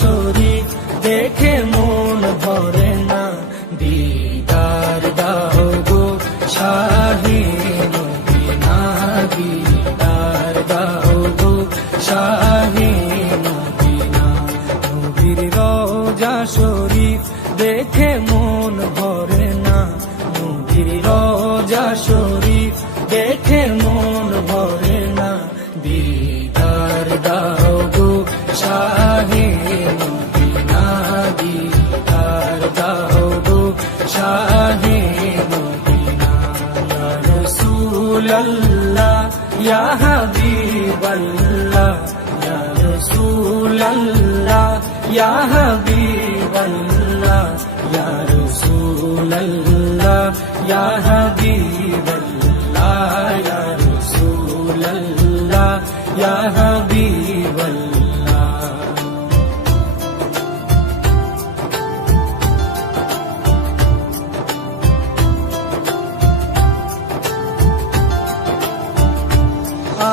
শরীফ দেখে মন ভরে না, দিদার দাও গো শাহে মদিনা, দিদার দাও গো শাহে মদিনা। নবীর রওজা শরীফ দেখে মন ভরে না, নবীর রওজা শরীফ দেখে মন ভরে না, দিদার দাও গো শাহে মদিনা, দিদার দাও গো শাহে মদিনা। ইয়া রাসূলাল্লাহ ইয়া হাবিবাল্লাহ, ইয়া রাসূলাল্লাহ ইয়া হাবিবাল্লাহ, ইয়া রাসূলাল্লাহ ইয়া হাবিবাল্লাহ, ইয়া রাসূলাল্লাহ ইয়া হাবিবাল্লাহ।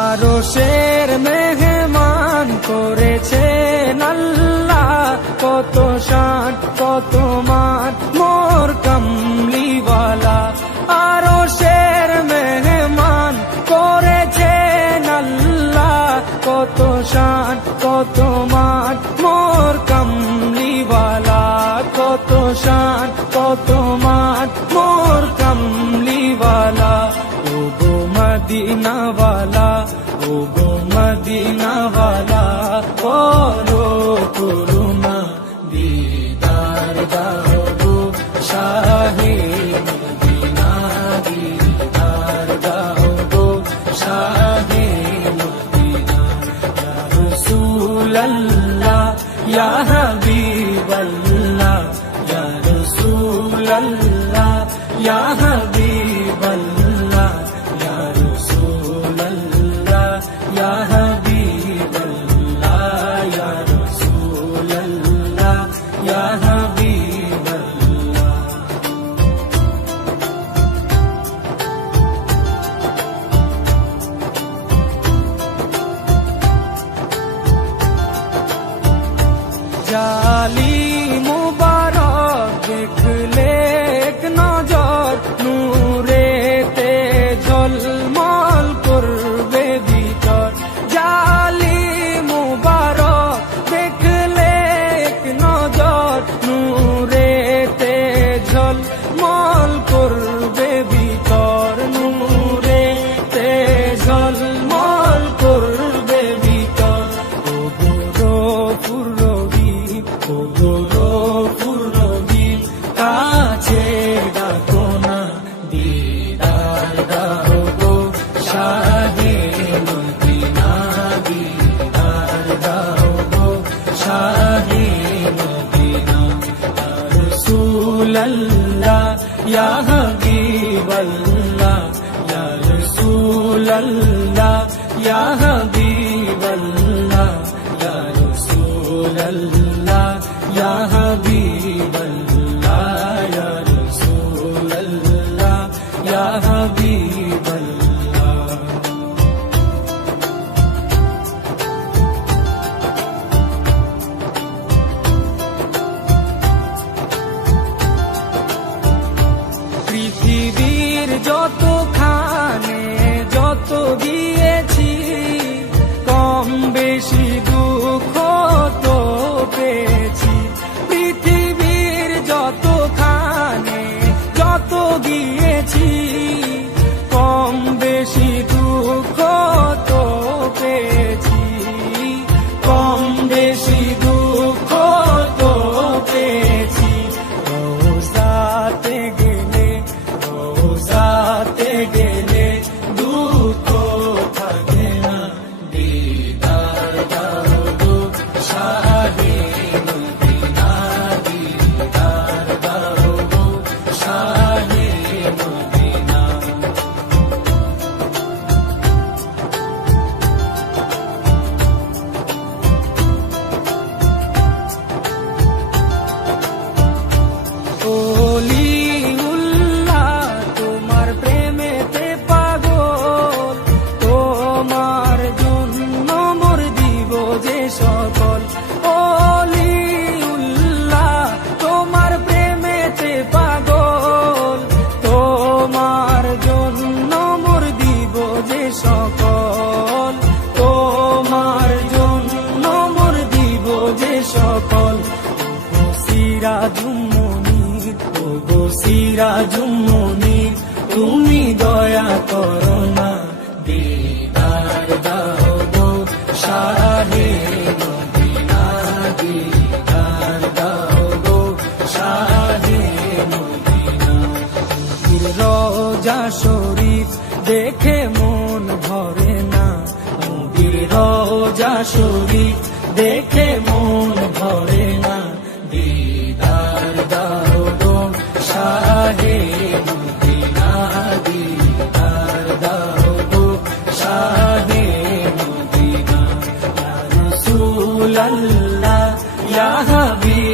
আরশের মেহমান করেছেন আল্লাহ, কত শান কত মান মোর কামলিওয়ালা। আরশের মেহমান করেছেন আল্লাহ, কত শান কত মান মোর কামলিওয়ালা, কত শান কত মান মোর কামলিওয়ালা। ও গো মদিনাওয়ালা, ও গো মদিনাওয়ালা, করো করুণা, দিদার দাও গো শাহে মদিনা, দিদার দাও গো শাহে মদিনা। ইয়া রাসূলাল্লাহ ইয়া হাবিবাল্লাহ, ইয়া রাসূলাল্লাহ ইয়া হাবিবাল্লাহ, ইয়া রাসূলাল্লাহ ইয়া হাবিবাল্লাহ, ইয়া রাসূলাল্লাহ ইয়া হাবিবাল্লাহ। জালি মুবারক দেখলে এক নজর, নূরেতে ঝলমল করবে ভিতর। জালি মুবারক দেখলে এক নজর, নূরেতে ঝলমল করবে ভিতর, নূরেতে ঝলমল করবে ভিতর। ও গো পুরবি, ও গো পুরবি, কাছে ডাকো না, দিদার দাও গো শাহে মদিনা, দিদার দাও গো শাহে মদিনা। ইয়া রাসূলাল্লাহ ইয়া হাবিবাল্লাহ, ইয়া রাসূলাল্লাহ ইয়া হাবিবাল্লাহ, ইয়া রাসূলাল্লাহ ইয়া হাবিবাল্লাহ, ইয়া রাসূলাল্লাহ ইয়া হাবিবাল্লাহ। পৃথিবীর যতখানে যত গিয়েছি, কম বেশি দুঃখ তো পেয়েছি। পৃথিবীর যতখানে যত গিয়েছি, কম বেশি দুঃখ তো পেয়েছি, কম বেশি দুঃখ তো পেয়েছি। রওজাতে গেলে, রওজাতে গেলে দুঃখ থাকে না, দিদার দাও গো শাহে মদিনা, দিদার দাও গো শাহে মদিনা। সকল ওলি সিরাজুম মুনির, ও গো সিরাজুম মুনির, তুমি দয়া করো না, দিদার দাও গো শাহে মদিনা, দিদার দাও গো শাহে মদিনা। রোজা শরীফ দেখে মন ভরে না, নবীর রোজা শরীফ দেখে মন ভরে না, দিদার দাও গো শাহে মদিনা, দিদার দাও গো শাহে মদিনা। ইয়া রাসূলাল্লাহ ইয়া হাবিব